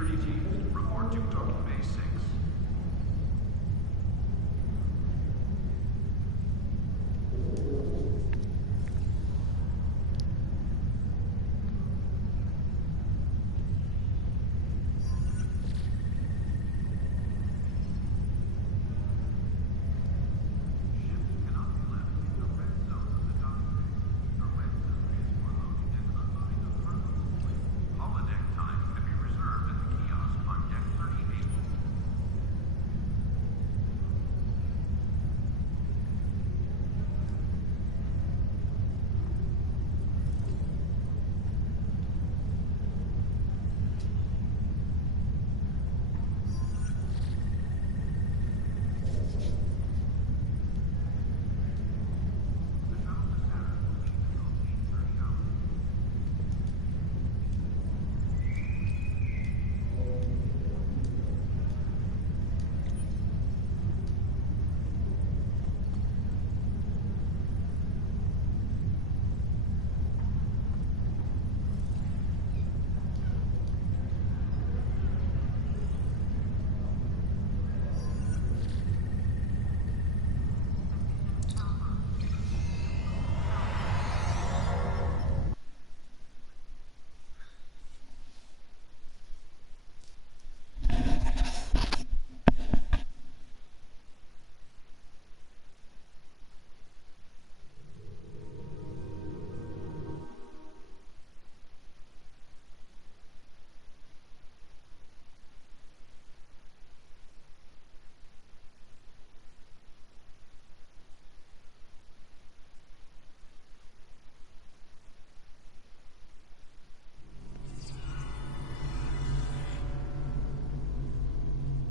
security teams, report to Token Base 6.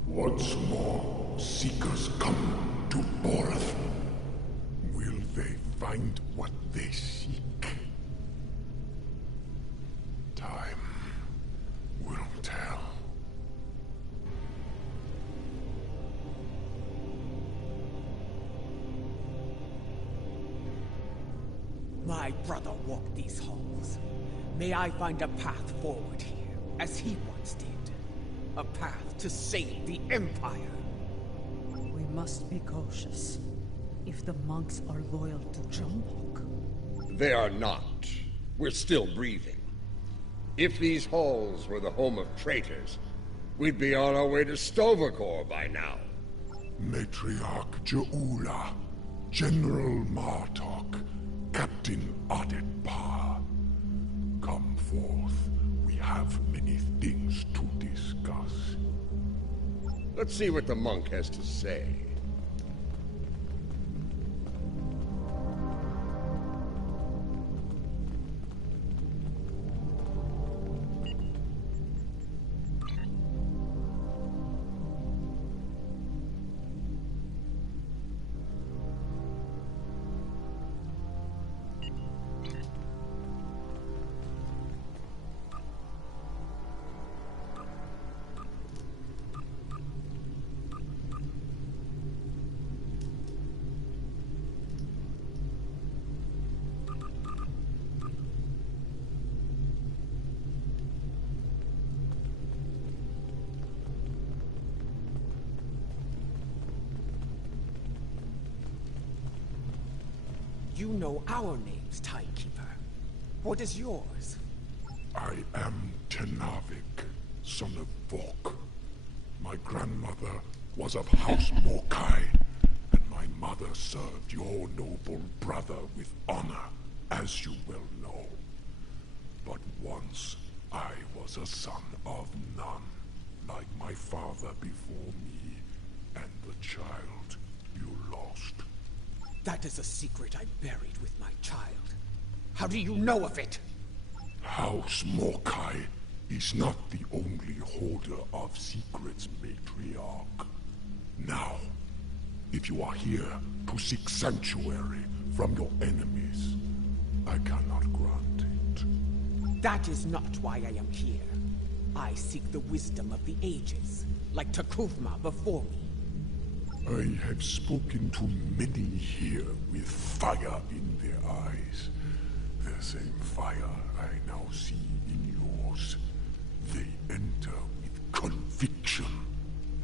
Once more, seekers come to Boreth. Will they find what they seek? Time will tell. My brother walked these halls. May I find a path forward here, as he once did. A path to save the Empire. We must be cautious. If the monks are loyal to Jumbok. They are not. We're still breathing. If these halls were the home of traitors, we'd be on our way to Tovakor by now. Matriarch Je'ula, General Martok, Captain Adetpar. Come forth. We have many things to discuss. Let's see what the monk has to say. You know our names, Timekeeper. What is yours? I am Tenavik, son of Vok. My grandmother was of House Morkai, and my mother served your noble brother with honor, as you well know. But once, I was a son of none, like my father before me, and the child you lost. That is a secret I buried with my child. How do you know of it? House Morkai is not the only holder of secrets, Matriarch. Now, if you are here to seek sanctuary from your enemies, I cannot grant it. That is not why I am here. I seek the wisdom of the ages, like Takuvma before me. I have spoken to many here with fire in their eyes. The same fire I now see in yours. They enter with conviction.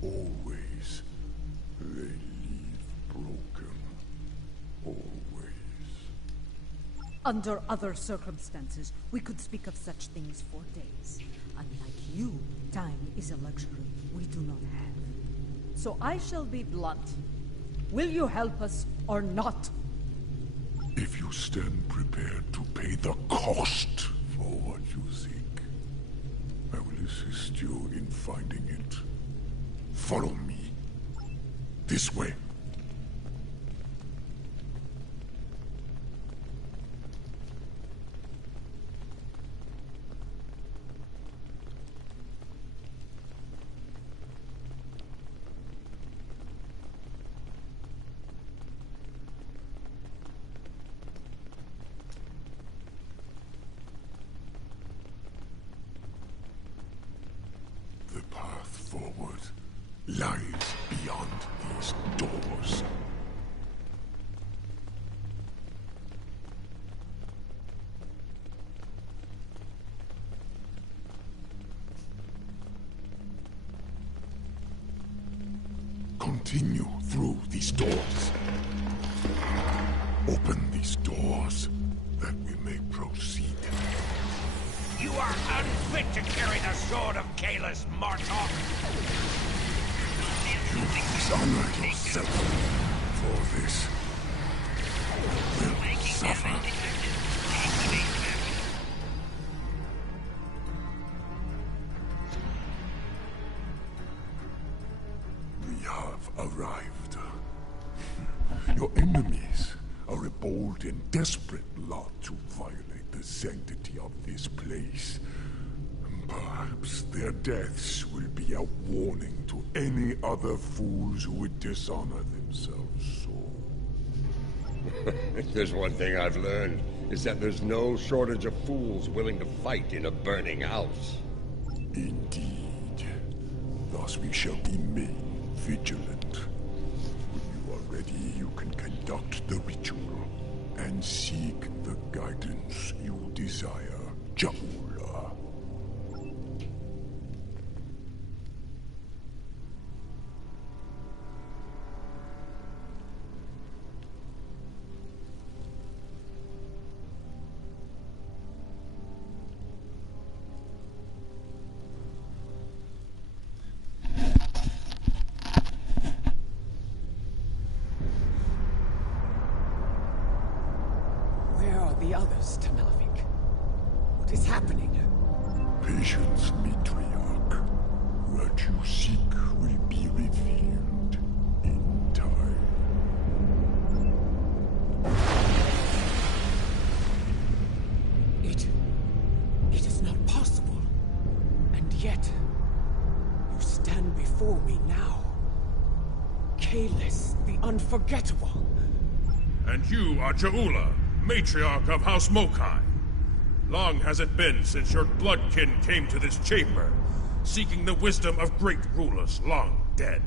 Always. They leave broken. Always. Under other circumstances, we could speak of such things for days. Unlike you, time is a luxury we do not have. So I shall be blunt. Will you help us or not? If you stand prepared to pay the cost for what you seek, I will assist you in finding it. Follow me. This way. The path forward lies beyond these doors. Continue through these doors. Open these doors that we may proceed. You are unfit to carry the sword of Kalis, Martok! You dishonor yourself for this. Will suffer. We have arrived. Your enemies are a bold and desperate lot to violate the sanctity of this place. Perhaps their deaths will be a warning to any other fools who would dishonor themselves so. If there's one thing I've learned, is that there's no shortage of fools willing to fight in a burning house. Indeed. Thus we shall be made vigilant. When you are ready, you can conduct the ritual and seek the guidance you desire, Jaula. Where are the others, Tanavik? What is happening? Patience, matriarch. What you seek will be revealed in time. It is not possible. And yet, you stand before me now. Kalis, the Unforgettable. And you are Jaula, matriarch of House Mokai. Long has it been since your bloodkin came to this chamber, seeking the wisdom of great rulers long dead.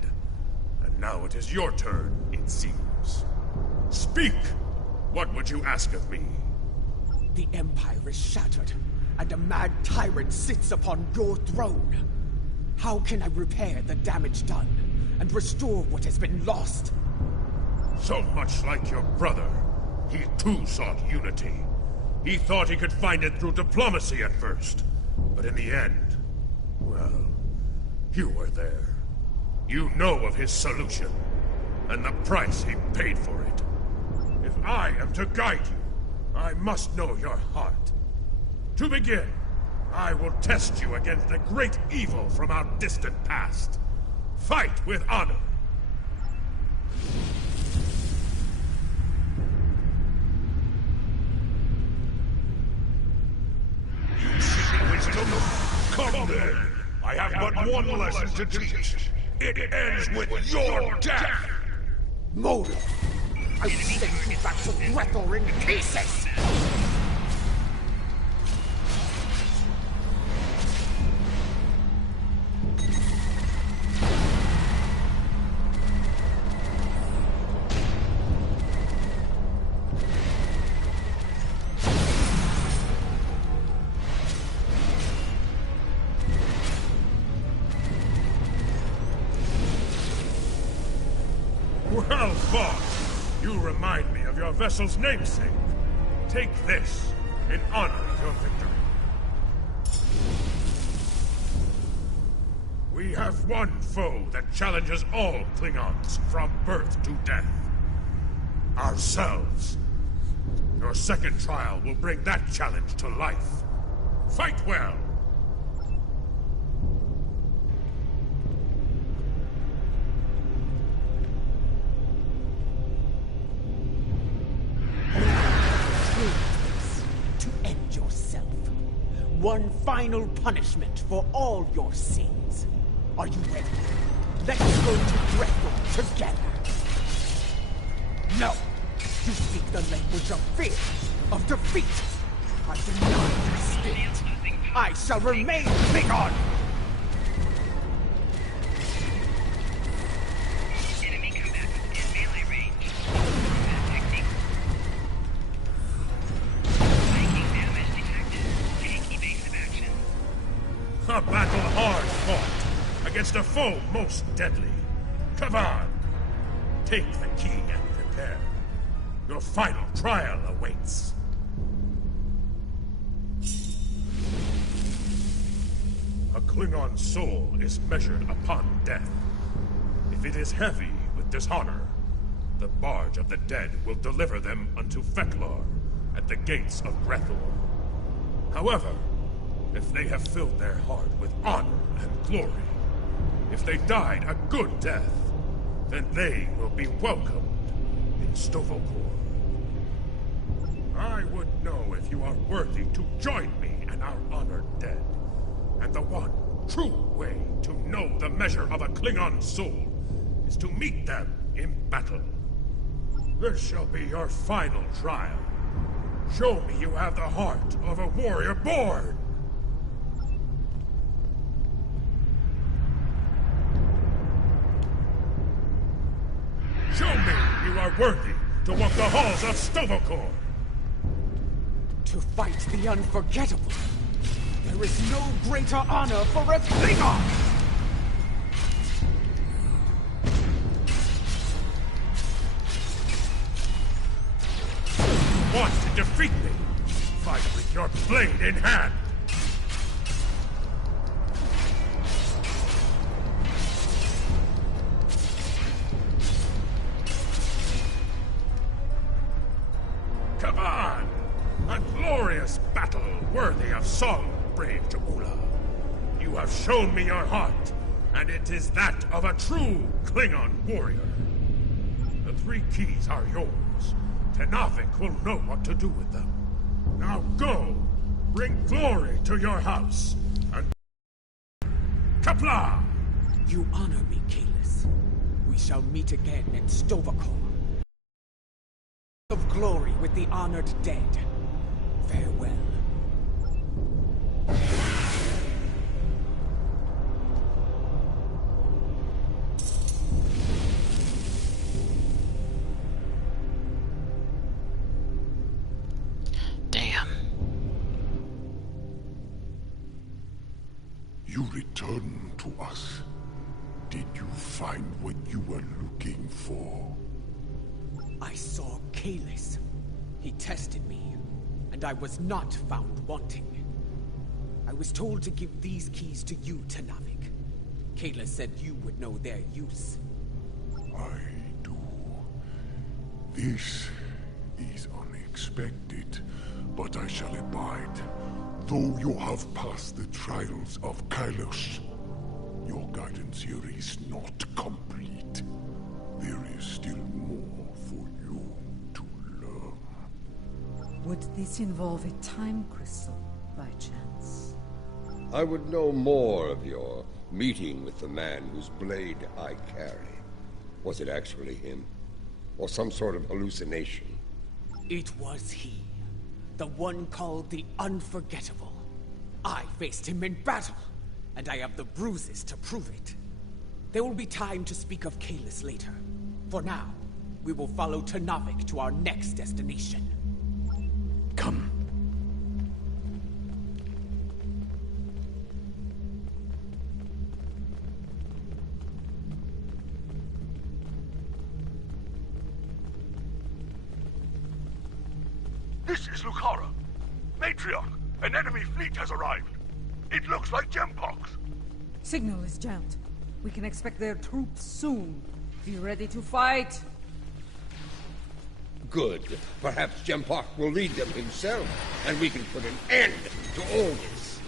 And now it is your turn, it seems. Speak! What would you ask of me? The Empire is shattered, and a mad tyrant sits upon your throne. How can I repair the damage done, and restore what has been lost? So much like your brother, he too sought unity. He thought he could find it through diplomacy at first. But in the end, well, you were there. You know of his solution, and the price he paid for it. If I am to guide you, I must know your heart. To begin, I will test you against the great evil from our distant past. Fight with honor. Wisdom? Come then! I have but one lesson to teach. It ends with your death! Mold! I will send you back to Gretel in pieces! Well fought! You remind me of your vessel's namesake. Take this in honor of your victory. We have one foe that challenges all Klingons from birth to death. Ourselves. Your second trial will bring that challenge to life. Fight well! To end yourself. One final punishment for all your sins. Are you ready? Let's go to Reborn together. No! You speak the language of fear, of defeat. I deny your spirit. I shall remain Klingon! Enemy combatants in melee range. Combat technique. Making damage detected. Take evasive action. A battle hard fought against a foe most deadly. Come on! Take the key and prepare. Your final trial awaits. A Klingon soul is measured upon death. If it is heavy with dishonor, the barge of the dead will deliver them unto Feklar at the gates of Grethor. However, if they have filled their heart with honor and glory, if they died a good death, then they will be welcomed in Stovokor. I would know if you are worthy to join me and our honored dead. And the one true way to know the measure of a Klingon soul is to meet them in battle. This shall be your final trial. Show me you have the heart of a warrior born! Show me you are worthy to walk the halls of Stovokor! To fight the unforgettable, there is no greater honor for a Klingon! Want to defeat me? Fight with your blade in hand! Come on! A glorious battle worthy of song, brave Jamula. You have shown me your heart, and it is that of a true Klingon warrior. The 3 keys are yours. Tenavik will know what to do with them. Now go! Bring glory to your house, and... Kapla! You honor me, Kalis. We shall meet again in Stovokor. Of glory with the honored dead. Farewell. Damn. You returned to us. Did you find what you were looking for? I saw Kalis. He tested me, and I was not found wanting. I was told to give these keys to you, Tenavik. Kalis said you would know their use. I do. This is unexpected, but I shall abide. Though you have passed the trials of Kylos, your guidance here is not complete. There is still more for you to learn. Would this involve a time crystal, by chance? I would know more of your meeting with the man whose blade I carry. Was it actually him? Or some sort of hallucination? It was he. The one called the Unforgettable. I faced him in battle, and I have the bruises to prove it. There will be time to speak of Kalis later. For now, we will follow Tenavik to our next destination. Come. This is Lucara. Matriarch, an enemy fleet has arrived. It looks like Gempox. Signal is jammed. We can expect their troops soon. Be ready to fight. Good. Perhaps Gempox will lead them himself, and we can put an end to all this.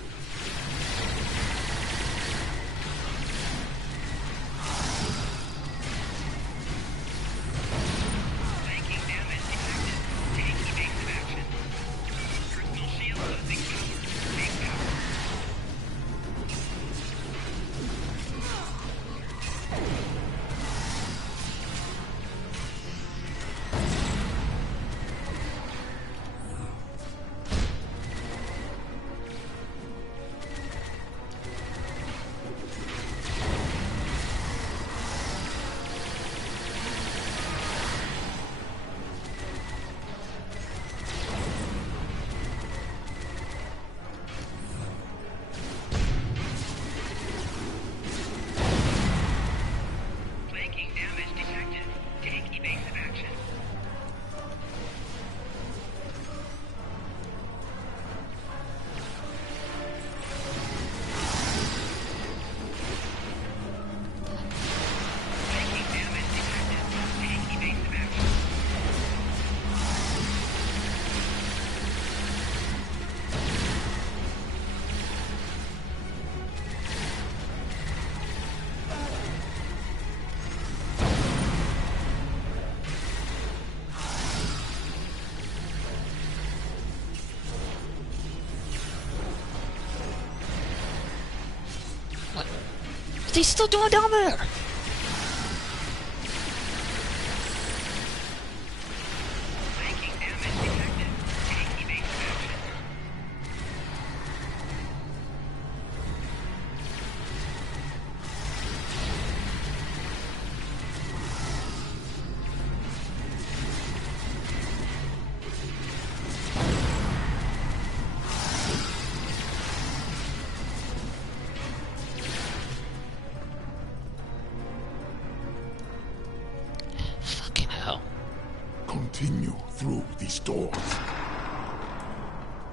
Taking damage detected. Take evasive action. Crystal shield losing power. Take power. Flanking damage detected. Take evasive action. Flanking damage detected. Take evasive action. What's he still doing down there? Flanking damage detected. Take evasive action. Fucking hell. Continue through these doors.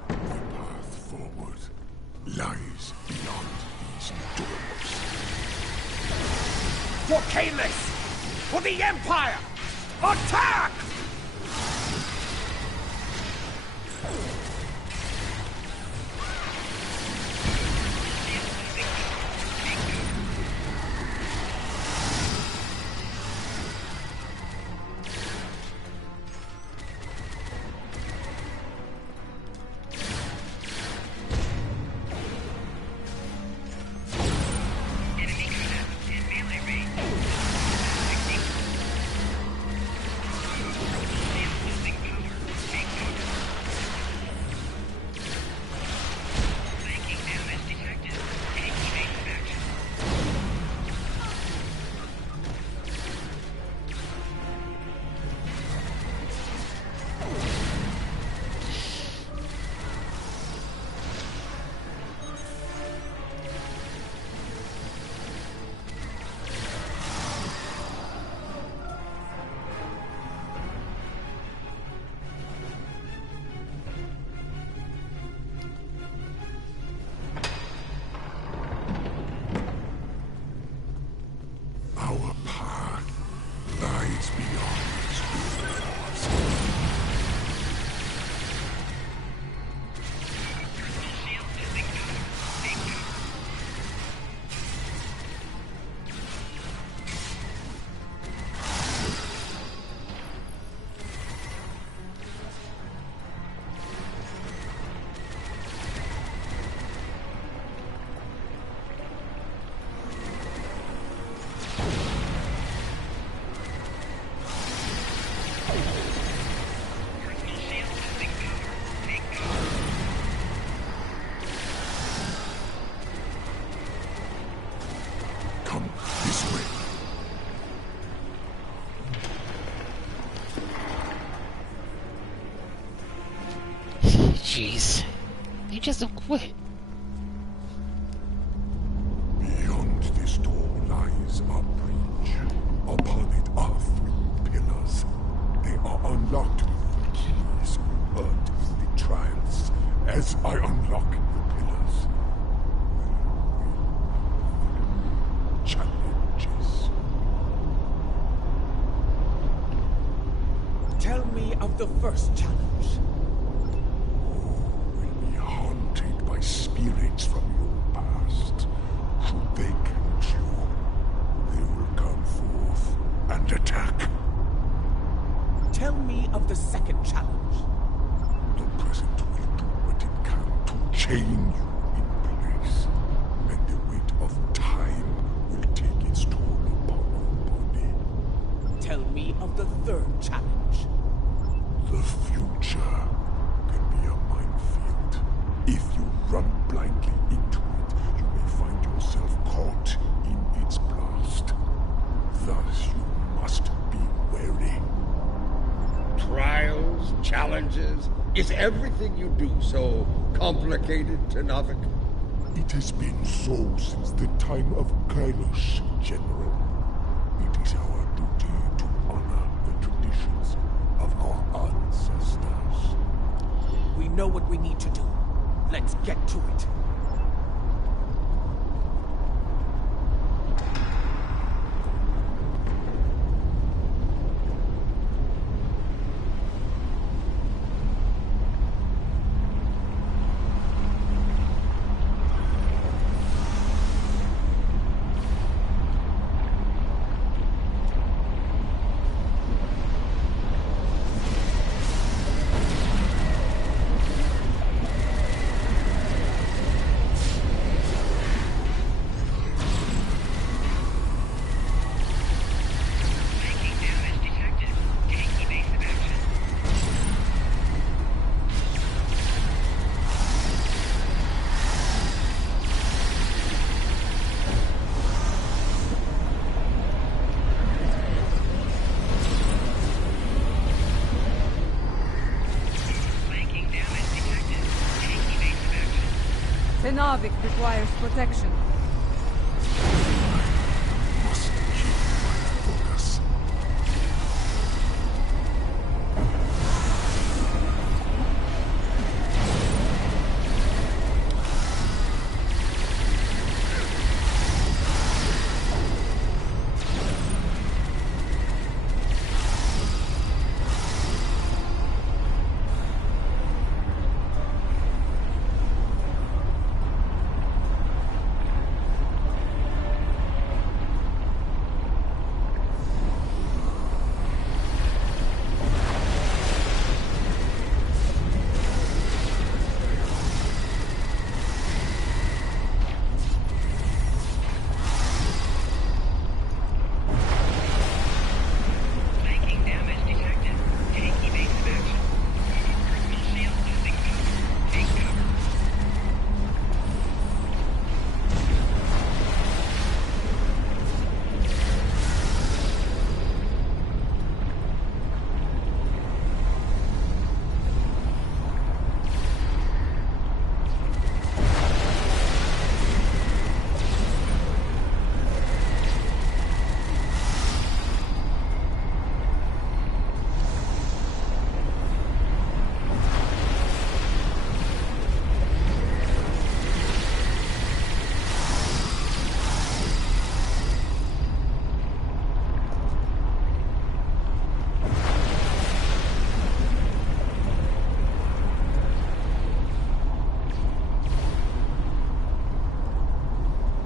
The path forward lies beyond these doors. For Kalis! For the Empire! Attack! Enemy combat in melee range. 60. Shield losing power. Take cover. Flanking damage detected. Take evasive action. Our path lies beyond these doors. Crystal shield losing power. Take cover. Crystal shield losing power. Take cover. Come this way. Jeez. He just don't quit. Beyond this door lies a breach. Upon it are 3 pillars. They are unlocked with keys, but As I unlock the pillars, challenges. Tell me of the first challenge. Will be haunted by spirits from your past. Should they catch you, they will come forth and attack. Tell me of the second challenge. The present will do what it can to chain you in place, and the weight of time will take its toll upon your body. Tell me of the third challenge. The future can be a minefield. If you run blindly into it, you may find yourself caught in its blast. Thus, you must be wary. Trials, challenges. Is everything you do so complicated, Tenavik? It has been so since the time of Kailash, General. It is our duty to honor the traditions of our ancestors. We know what we need to do. Let's get to it. Making damage detected. Take evasive action. Making damage detected. Take evasive action. Tenavik requires protection. Must keep my focus. Making damage detected. Take evasive action. Personal shield losing power. Take cover.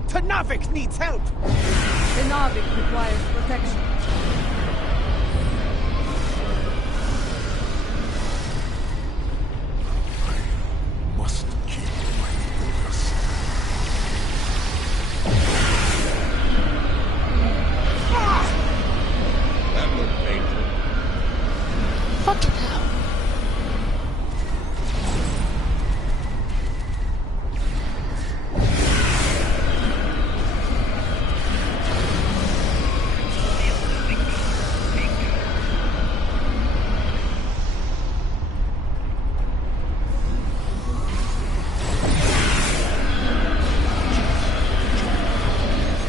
Tenavik needs help! Tenavik requires protection. Must keep my focus. That looked painful. Fucking hell. Shield losing power. Take cover.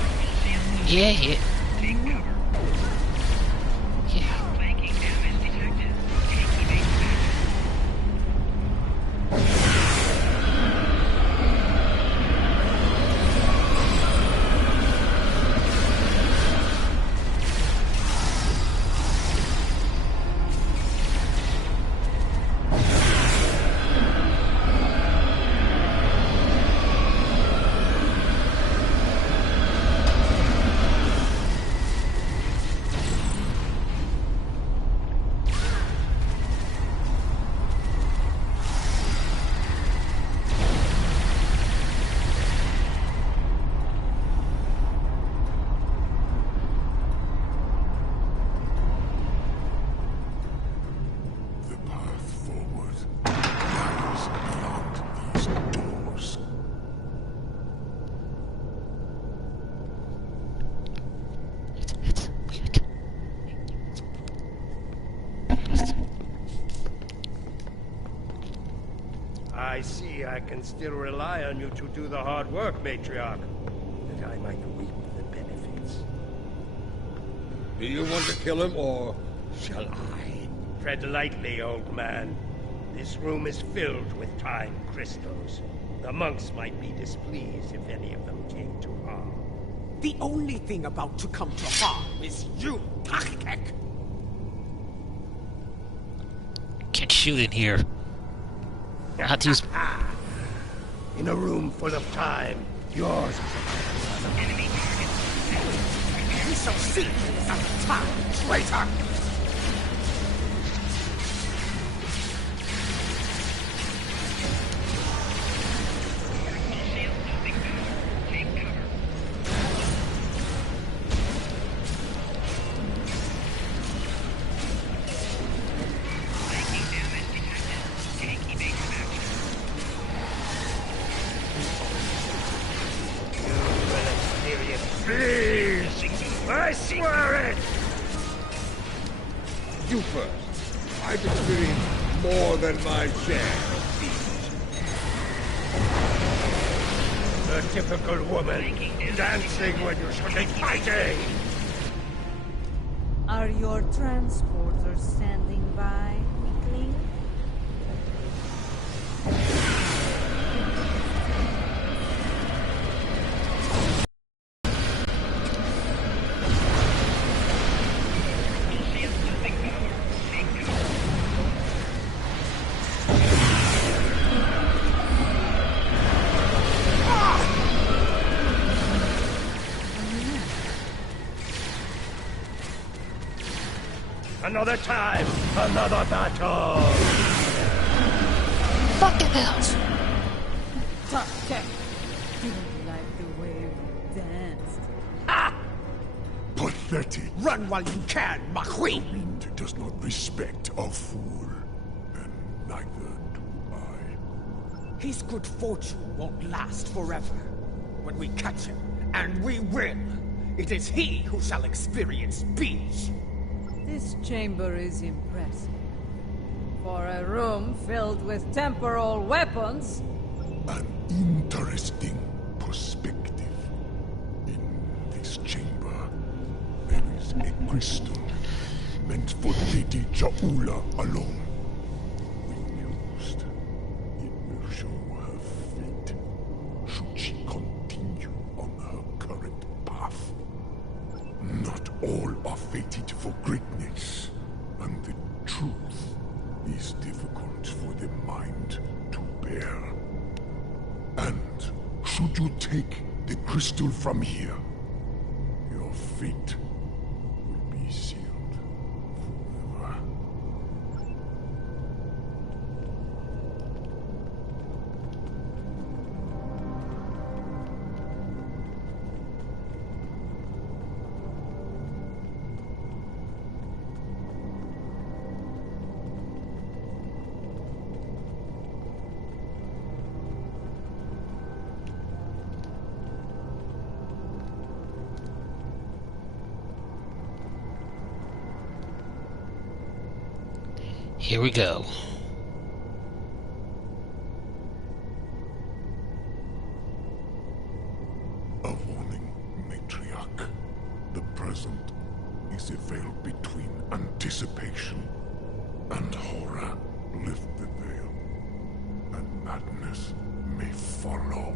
Personal shield losing Yeah, power. yeah. Take cover. Yeah. Making damage detected. Take evasive action. I see I can still rely on you to do the hard work, Matriarch. That I might reap the benefits. Do you want to kill him, or shall I? Tread lightly, old man. This room is filled with time crystals. The monks might be displeased if any of them came to harm. The only thing about to come to harm is you, Tachkek. Can't shoot in here. I have to use. In a room full of time, yours. We shall see at time, traitor. I swear it! You first. I've experienced more than my share of these. The typical woman, dancing when you should be fighting! Are your transporters standing by, weakling? Another time, another battle! Fucking house. Tachkek, you like the way we danced. Pathetic. Run while you can, my queen! Wind does not respect a fool. And neither do I. His good fortune won't last forever. When we catch him, and we will, it is he who shall experience peace. This chamber is impressive. For a room filled with temporal weapons. An interesting perspective. In this chamber, there is a crystal meant for Lady Jaula alone. When used, it will show her fate should she continue on her current path. Not all are fated for greatness, and the truth is difficult for the mind to bear. And should you take the crystal from here, your fate will be sealed forever. Here we go. A warning, Matriarch. The present is a veil between anticipation and horror. Lift the veil, and madness may follow.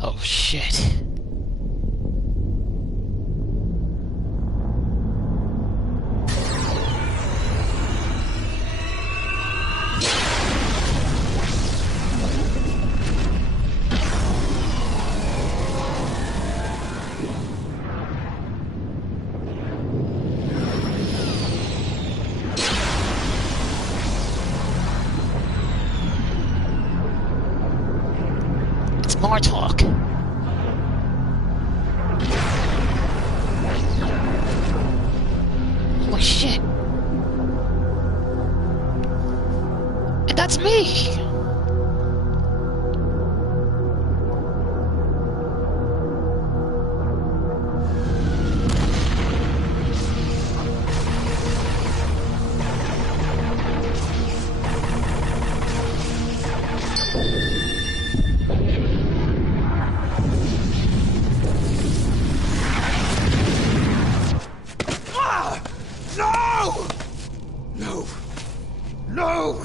Oh shit. It's more talk. Oh shit. That's me! No!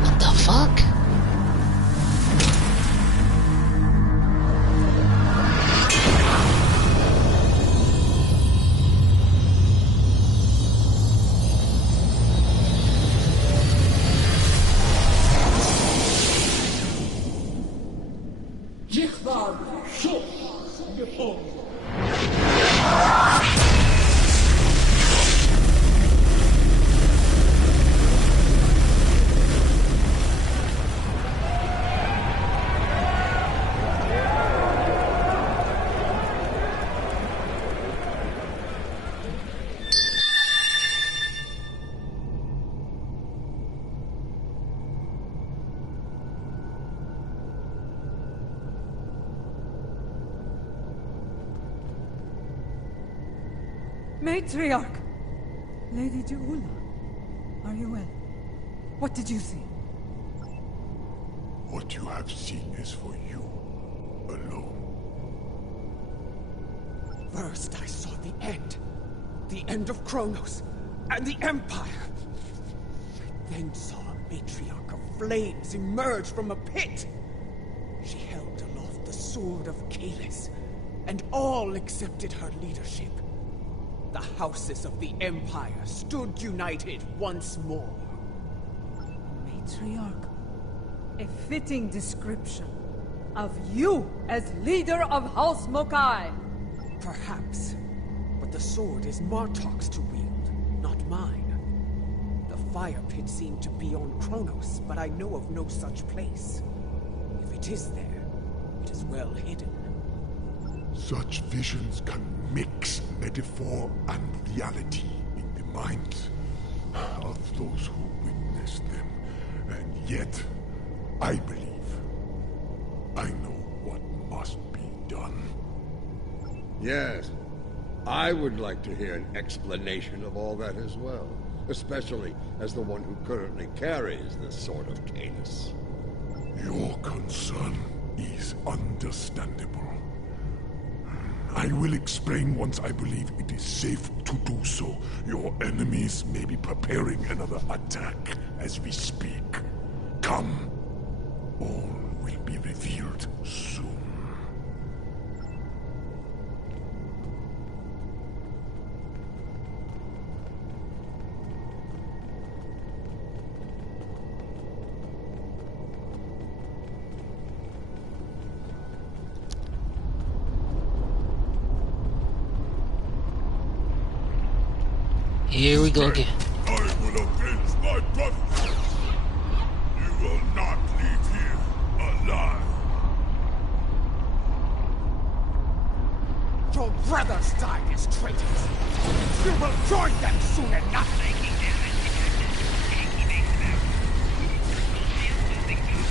What the fuck? Matriarch! Lady Juula, are you well? What did you see? What you have seen is for you alone. First I saw the end of Kronos, and the Empire. I then saw a matriarch of flames emerge from a pit. She held aloft the sword of Kalis, and all accepted her leadership. The houses of the Empire stood united once more. Matriarch, a fitting description of you as leader of House Mokai. Perhaps, but the sword is Martok's to wield, not mine. The fire pit seemed to be on Kronos, but I know of no such place. If it is there, it is well hidden. Such visions can mix metaphor and reality in the minds of those who witness them. And yet, I believe I know what must be done. Yes, I would like to hear an explanation of all that as well, especially as the one who currently carries this sword of Canis. Your concern is understandable. I will explain once I believe it is safe to do so. Your enemies may be preparing another attack as we speak. Come. All will be revealed soon. Here we go again. I will avenge my brother. You will not leave here alive. Your brothers died as traitors. You will join them soon enough. Taking damage detected. Take evasive action. Crystal shield losing power.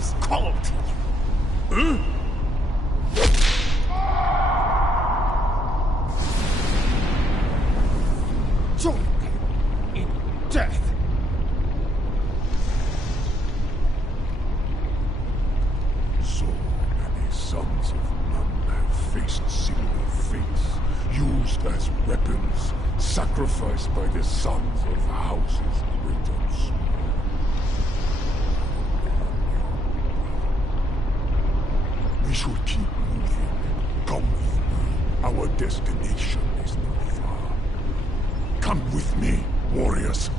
brothers call to you. Join them in death. So many sons of none have faced similar fates, used as weapons, sacrificed by the sons of houses great and small. We should keep moving. Come with me. Our destination is not far. Come with me, warriors.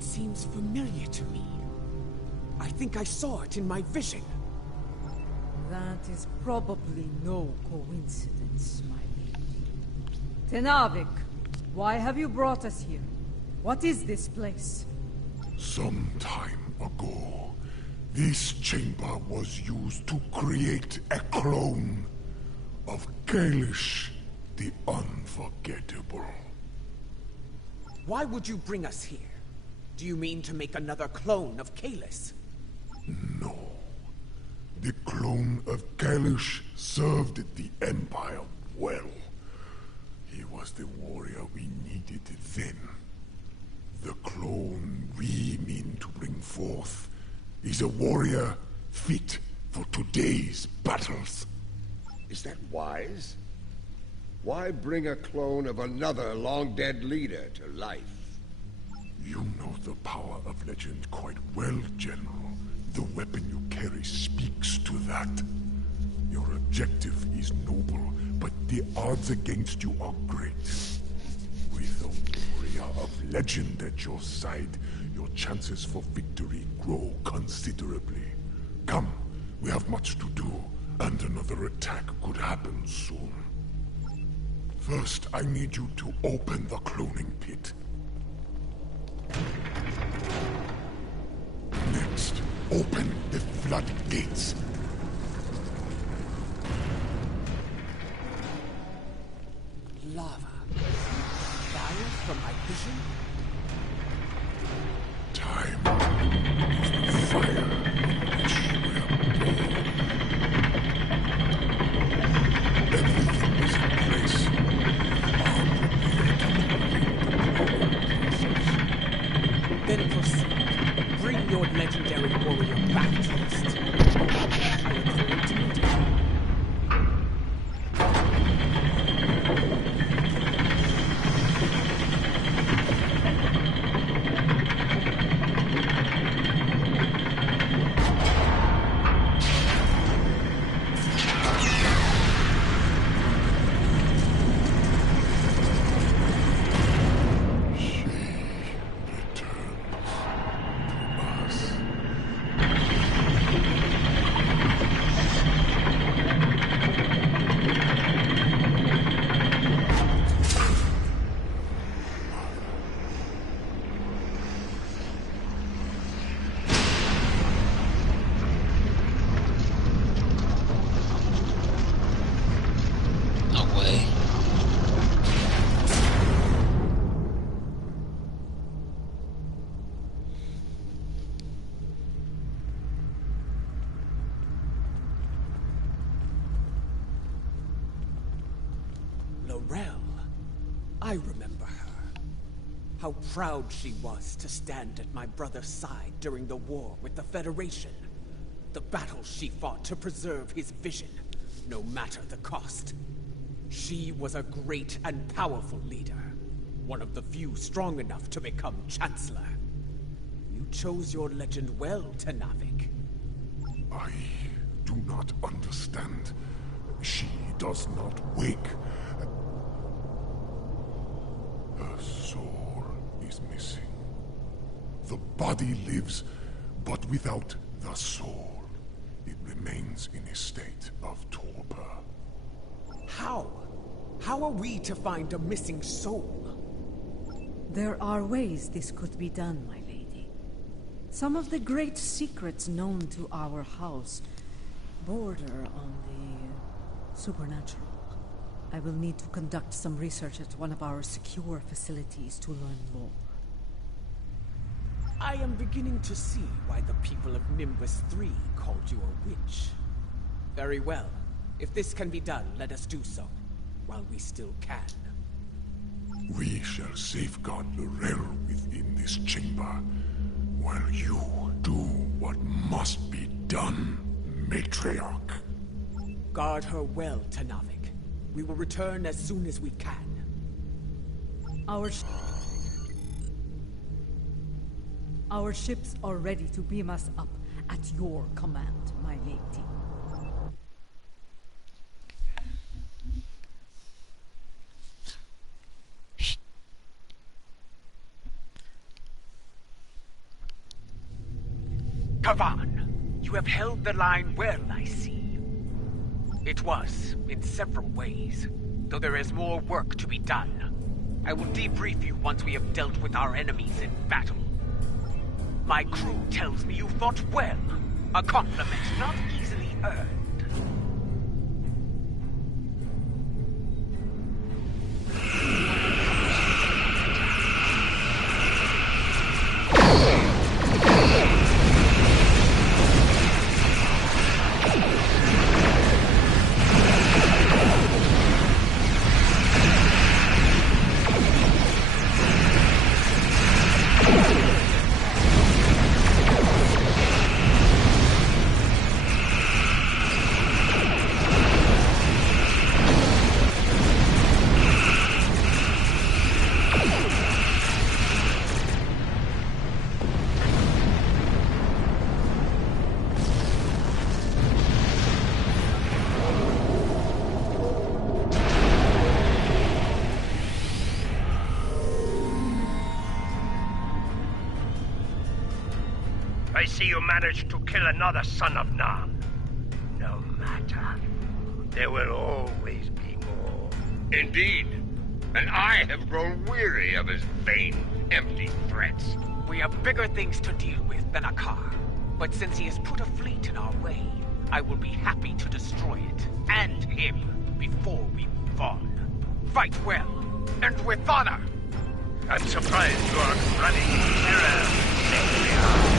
Seems familiar to me. I think I saw it in my vision. That is probably no coincidence, my lady. Tenavik, why have you brought us here? What is this place? Some time ago, this chamber was used to create a clone of Kalish the Unforgettable. Why would you bring us here? Do you mean to make another clone of Kalis? No. The clone of Kalish served the Empire well. He was the warrior we needed then. The clone we mean to bring forth is a warrior fit for today's battles. Is that wise? Why bring a clone of another long-dead leader to life? You know the power of legend quite well, General. The weapon you carry speaks to that. Your objective is noble, but the odds against you are great. With a warrior of legend at your side, your chances for victory grow considerably. Come, we have much to do, and another attack could happen soon. First, I need you to open the cloning pit. Next, open the floodgates. Lava. Fire from my vision? Time is the fire on which we are born. Everything is in place. Then proceed. Bring your legendary warrior back to us. I look forward to meeting you. I remember her. How proud she was to stand at my brother's side during the war with the Federation. The battles she fought to preserve his vision, no matter the cost. She was a great and powerful leader. One of the few strong enough to become Chancellor. You chose your legend well, Tenavik. I do not understand. She does not wake. Her soul is missing. The body lives, but without the soul, it remains in a state of torpor. How? How are we to find a missing soul? There are ways this could be done, my lady. Some of the great secrets known to our house border on the supernatural. I will need to conduct some research at one of our secure facilities to learn more. I am beginning to see why the people of Nimbus 3 called you a witch. Very well. If this can be done, let us do so, while we still can. We shall safeguard Lorel within this chamber, while you do what must be done, Matriarch. Guard her well, Tanavik. We will return as soon as we can. Our ships are ready to beam us up at your command, my lady. Kavan, you have held the line well, I see. It was, in several ways, though there is more work to be done. I will debrief you once we have dealt with our enemies in battle. My crew tells me you fought well, a compliment not easily earned. I see you managed to kill another son of Nan. No matter. There will always be more. Indeed. And I have grown weary of his vain, empty threats. We have bigger things to deal with than a car. But since he has put a fleet in our way, I will be happy to destroy it, and him, before we move on. Fight well, and with honor! I'm surprised you aren't running in terror, Cynthia.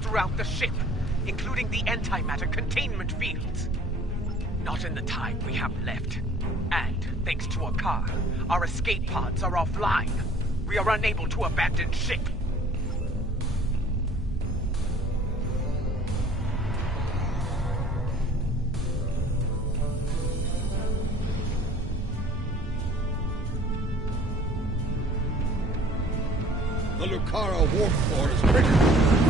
Throughout the ship, including the antimatter containment fields. Not in the time we have left. And, thanks to a car, our escape pods are offline. We are unable to abandon ship. Lucara warp core is triggered.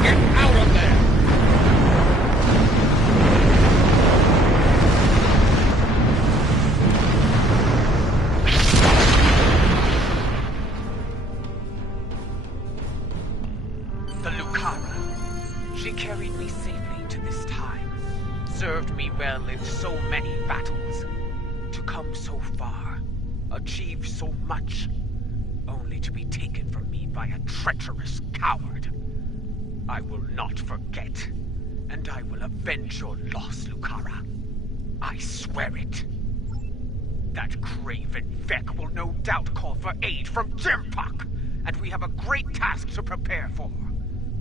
Get out of there! The Lucara. She carried me safely to this time. Served me well in so many battles. To come so far. Achieve so much. Only to be taken from me by a treacherous coward. I will not forget. And I will avenge your loss, Lucara. I swear it. That craven Vec will no doubt call for aid from Jimpuck. And we have a great task to prepare for.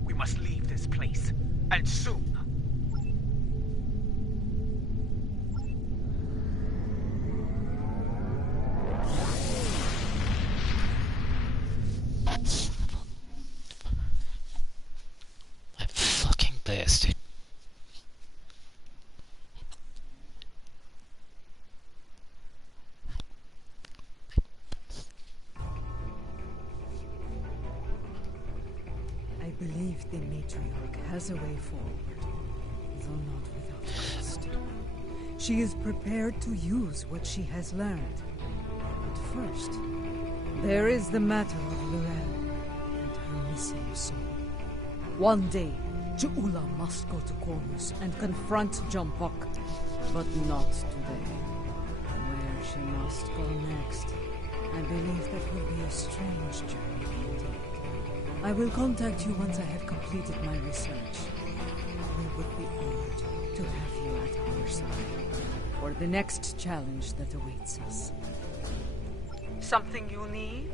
We must leave this place, and soon. I'm fucking bastard. I believe the matriarch has a way forward, though not without cost. She is prepared to use what she has learned. But first, there is the matter of Lorel and her missing soul. One day, Ju'ula must go to Cornus and confront Jumpuck, but not today. Where she must go next, I believe that will be a strange journey indeed. I will contact you once I have completed my research. We would be honored to have you at our side for the next challenge that awaits us. Something you need?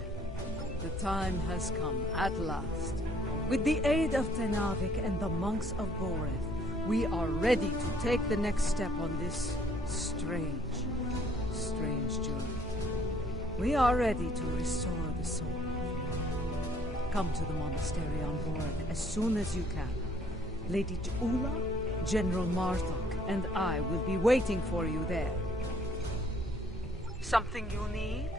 The time has come, at last. With the aid of Tenavik and the monks of Boreth, we are ready to take the next step on this strange journey. We are ready to restore the soul. Come to the monastery on board as soon as you can. Lady Ju'ula, General Marthok, and I will be waiting for you there. Something you need?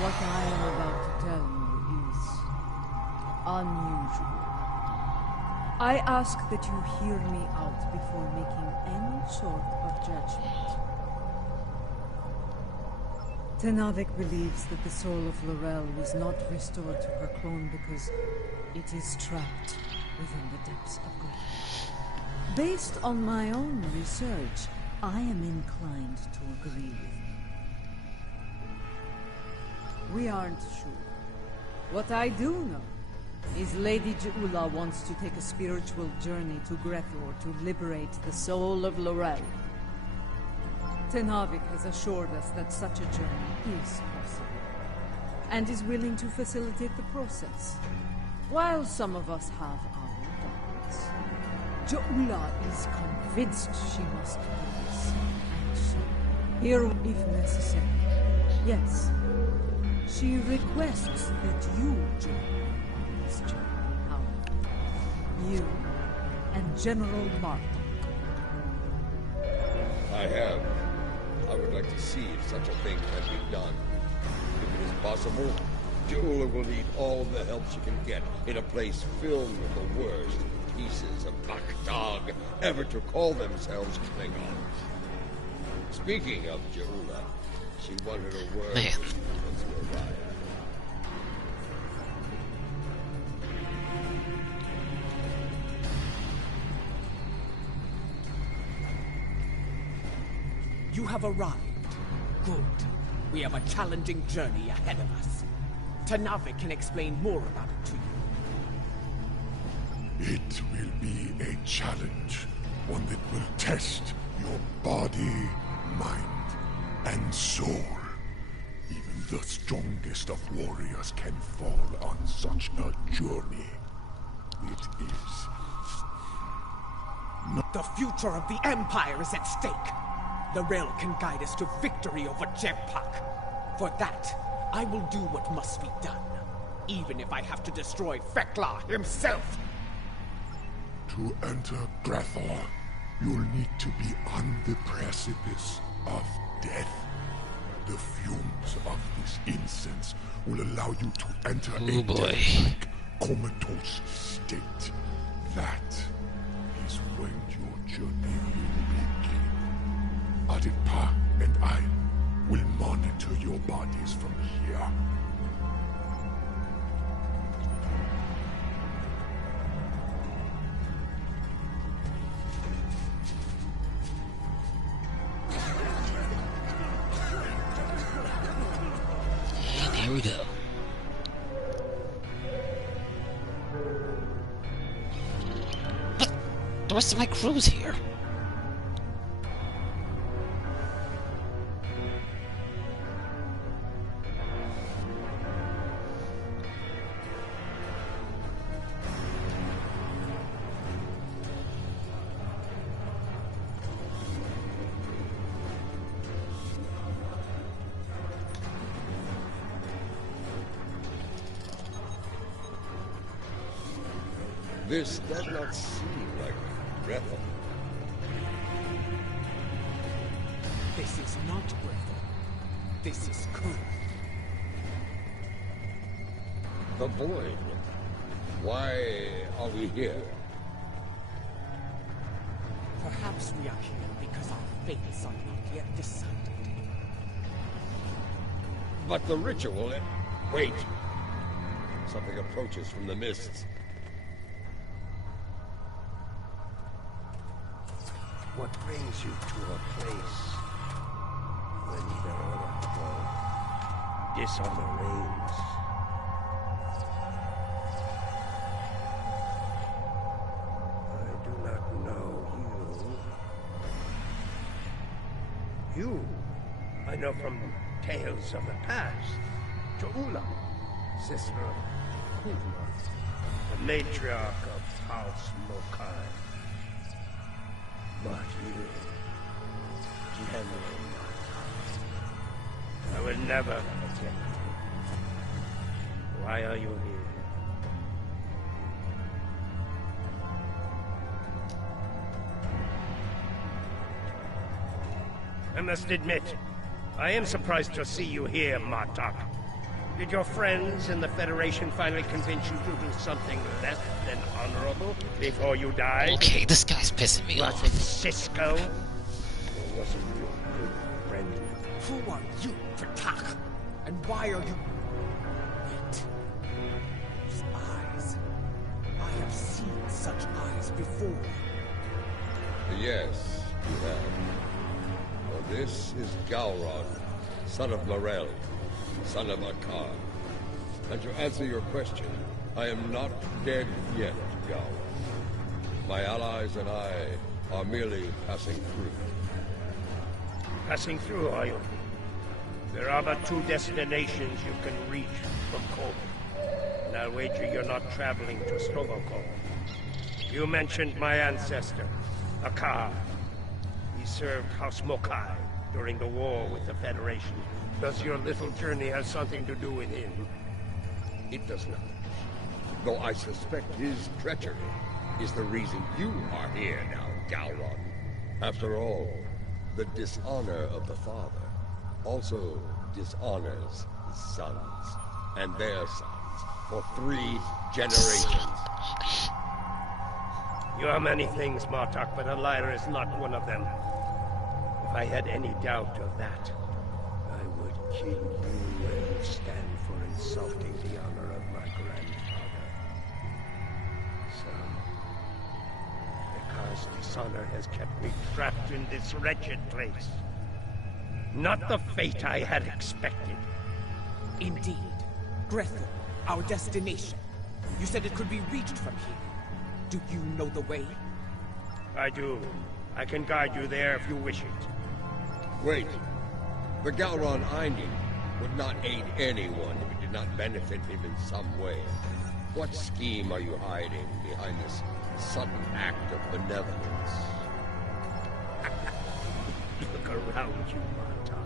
What I am about to tell you is unusual. I ask that you hear me out before making any sort of judgment. Tenavik believes that the soul of Lorel was not restored to her clone because it is trapped within the depths of grief. Based on my own research, I am inclined to agree with you. We aren't sure. What I do know is Lady Ju'ula wants to take a spiritual journey to Grethor to liberate the soul of Lorel. Tenavik has assured us that such a journey is possible, and is willing to facilitate the process. While some of us have our doubts, Ju'ula is convinced she must do this, and so, here if necessary. Yes. She requests that you join this journey, however. You and General Marthok. I would like to see if such a thing can be done. If it is possible, Ju'ula will need all the help she can get in a place filled with the worst pieces of Bakdog ever to call themselves Klingons. Speaking of Ju'ula, she wanted a word with you, Uriah. You have arrived. Good. We have a challenging journey ahead of us. Tenavik can explain more about it to you. It will be a challenge, one that will test your body, mind, and soul. Even the strongest of warriors can fall on such a journey. it is. The future of the Empire is at stake. The Rail can guide us to victory over Jetpack. For that, I will do what must be done, even if I have to destroy Fekla himself. To enter Grathor, you'll need to be on the precipice of death. The fumes of this incense will allow you to enter a death-like comatose state. That is when your journey will begin. Aditpa and I will monitor your bodies from here. And here we go. But the rest of my crew's here. This does not seem like Reborn. This is not Reborn. This is Kun. The Void. Why are we here? Perhaps we are here because our fates are not yet decided. But the ritual... Wait. Something approaches from the mists. What brings you to a place when dishonor reigns? I do not know you. You, I know from tales of the past. Joula, sister of Kuzma, the matriarch of House Mokai. But you, General Marta, I will never forget you. Why are you here? I must admit, I am surprised to see you here, Marta. Did your friends in the Federation finally convince you to do something less than honorable before you died? Okay, this guy's pissing me off. Was it Cisco? Or was it your good friend? Who are you, Pratak? And why are you... Wait. Those eyes. I have seen such eyes before. Yes, you have. Well, this is Galron, son of Morel, son of Akar. And to answer your question, I am not dead yet, Galron. My allies and I are merely passing through. Passing through, are you? There are but two destinations you can reach from Kol. And I'll wager you're not traveling to Stovokol. You mentioned my ancestor, Akar. He served House Mokai during the war with the Federation. Does your little journey have something to do with him? It does not. Though I suspect his treachery is the reason you are here now, Galron. After all, the dishonor of the father also dishonors his sons and their sons for 3 generations. You are many things, Martok, but a liar is not one of them. If I had any doubt of that, I would kill you where you stand for insulting the honor of my grandfather. So, because dishonor has kept me trapped in this wretched place. Not the fate I had expected. Indeed. Grethel, our destination. You said it could be reached from here. Do you know the way? I do. I can guide you there if you wish it. Wait. The Galron I knew would not aid anyone if it did not benefit him in some way. What scheme are you hiding behind this sudden act of benevolence? Look around you, Marta.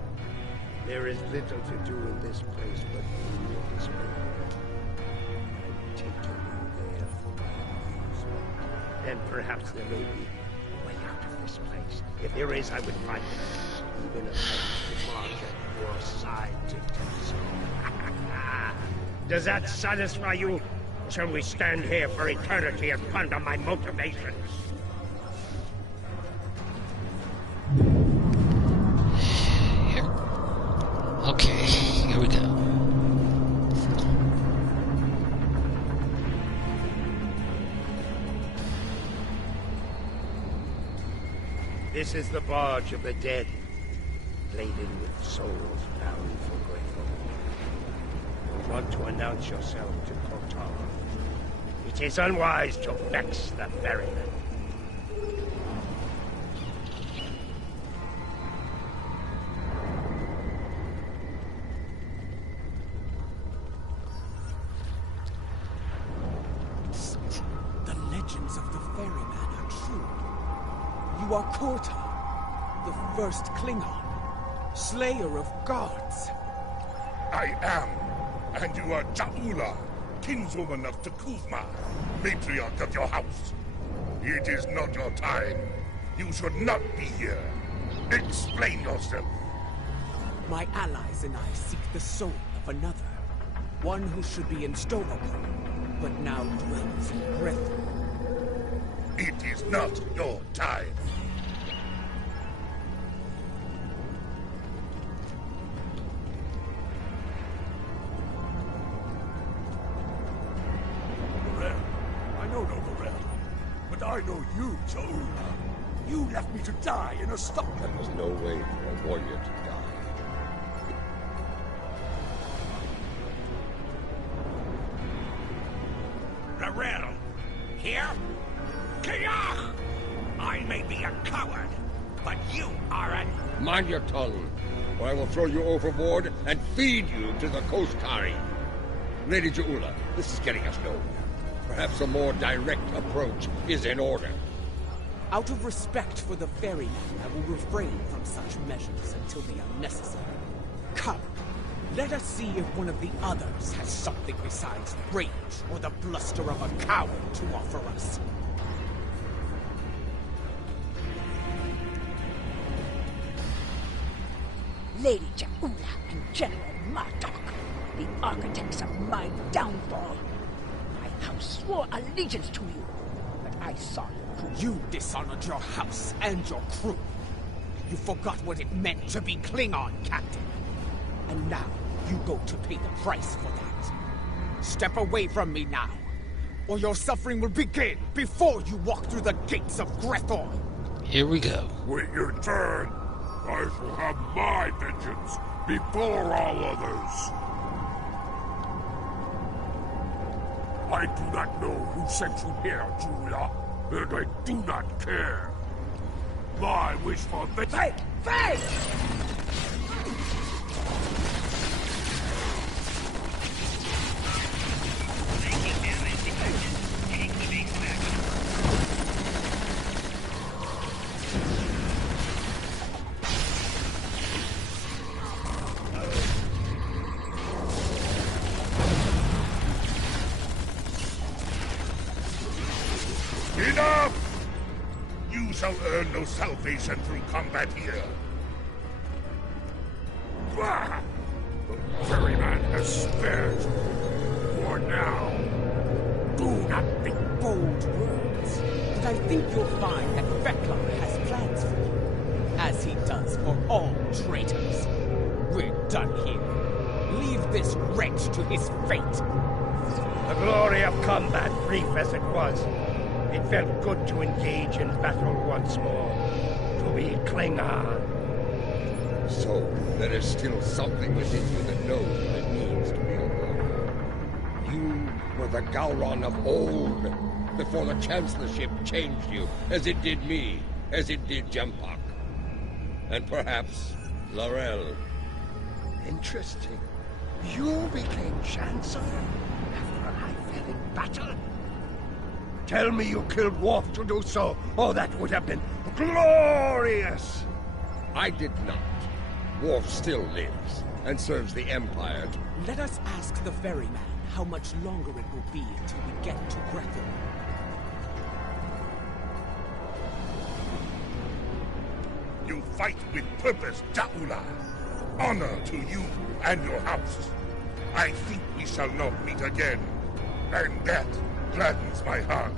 There is little to do in this place but be in this world. I'm taking you there for my amusement. And perhaps there may be a way out of this place. If there is, I would find it. Even if I was to march at your side to do so. Does that satisfy you? Or shall we stand here for eternity and ponder my motivations? Okay, here we go. This is the barge of the dead, laden with souls bound for Reborn. You want to announce yourself to Kotal. It is unwise to vex the ferryman. The legends of the ferryman are true. You are Kortar, the first Klingon, slayer of gods. I am. And you are Jaula, kinswoman of Takuvma, matriarch of your house. It is not your time. You should not be here. Explain yourself. My allies and I seek the soul of another. One who should be in Stovapol, but now dwells in Reborn. It is not your time. I know no Morel, but I know you, Jaula. You left me to die in a stock. There was no way for a warrior to die. Rarel, here? Kiach! I may be a coward, but you are an... Mind your tongue, or I will throw you overboard and feed you to the Koskari. Lady Jaula, this is getting us nowhere. Perhaps a more direct approach is in order. Out of respect for the ferryman, I will refrain from such measures until they are necessary. Come, let us see if one of the others has something besides rage or the bluster of a coward to offer us. Lady Jaula and General Martok, the architects of my downfall. My house swore allegiance to you, but I saw you. You dishonored your house and your crew. You forgot what it meant to be Klingon, Captain. And now, you go to pay the price for that. Step away from me now, or your suffering will begin before you walk through the gates of Grethor. Here we go. Wait your turn. I shall have my vengeance before all others. I do not know who sent you here, Julia, and I do not care. My wish for vengeance... Fight! Taking damage detected. Take evasive action. Enough! You shall earn no salvation through combat here. Bah! The ferryman has spared you. For now. Do not think bold words, but I think you'll find that Vekla has plans for you, as he does for all traitors. We're done here. Leave this wretch to his fate. The glory of combat, brief as it was, it felt good to engage in battle once more. To be Klingon. So, there is still something within you that knows what it means to be a warrior. You were the Gowron of old, before the Chancellorship changed you, as it did me, as it did Jempak. And perhaps Laurel. Interesting. You became Chancellor after I fell in battle? Tell me you killed Worf to do so. Oh, that would have been glorious! I did not. Worf still lives, and serves the Empire. Let us ask the ferryman how much longer it will be until we get to Grethel. You fight with purpose, Ja'ula. Honor to you and your house. I think we shall not meet again, and that gladdens my heart.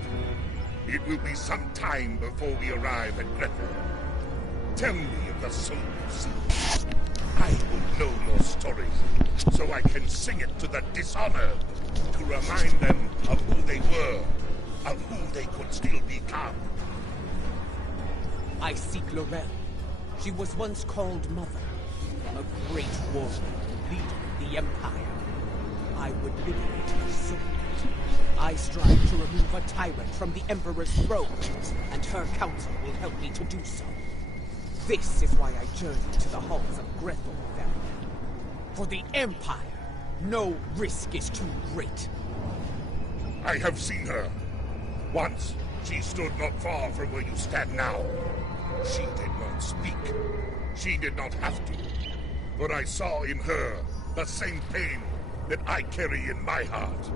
It will be some time before we arrive at Grethel. Tell me of the soul you see. I will know your stories, so I can sing it to the dishonored, to remind them of who they were, of who they could still become. I seek Lorel. She was once called Mother, a great warrior, leader of the Empire. I would liberate her soul. I strive to remove a tyrant from the Emperor's throne, and her counsel will help me to do so. This is why I journey to the halls of Grethel, Ferryman. For the Empire, no risk is too great. I have seen her. Once, she stood not far from where you stand now. She did not speak. She did not have to. But I saw in her the same pain that I carry in my heart.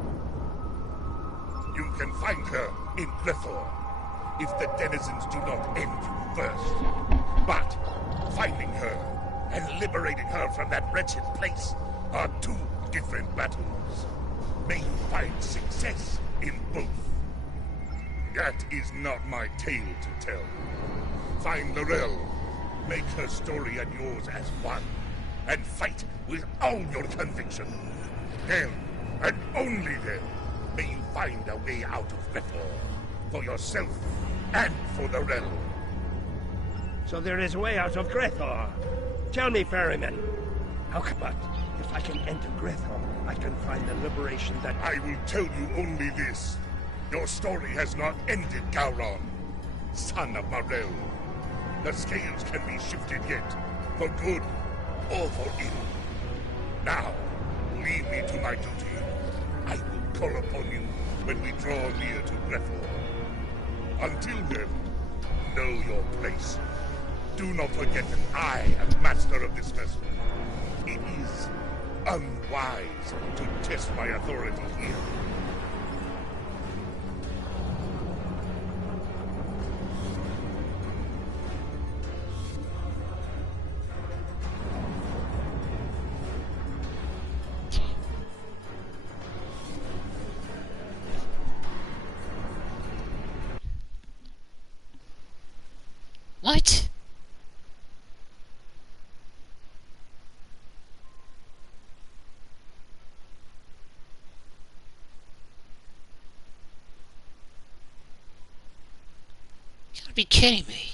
You can find her in Grethel, if the denizens do not end you first. But finding her and liberating her from that wretched place are two different battles. May you find success in both. That is not my tale to tell. Find Lorel, make her story and yours as one, and fight with all your conviction. Then, and only then, may you find a way out of Reborn, for yourself and for the realm. So there is a way out of Grethor. Tell me, ferryman. How come? But if I can enter Grethor, I can find the liberation that... I will tell you only this. Your story has not ended, Gowron, son of Marel. The scales can be shifted yet, for good or for ill. Now, leave me to my duty. I will call upon you when we draw near to Grethor. Until then, know your place. Do not forget that I am master of this vessel. It is unwise to test my authority here. What? You gotta be kidding me.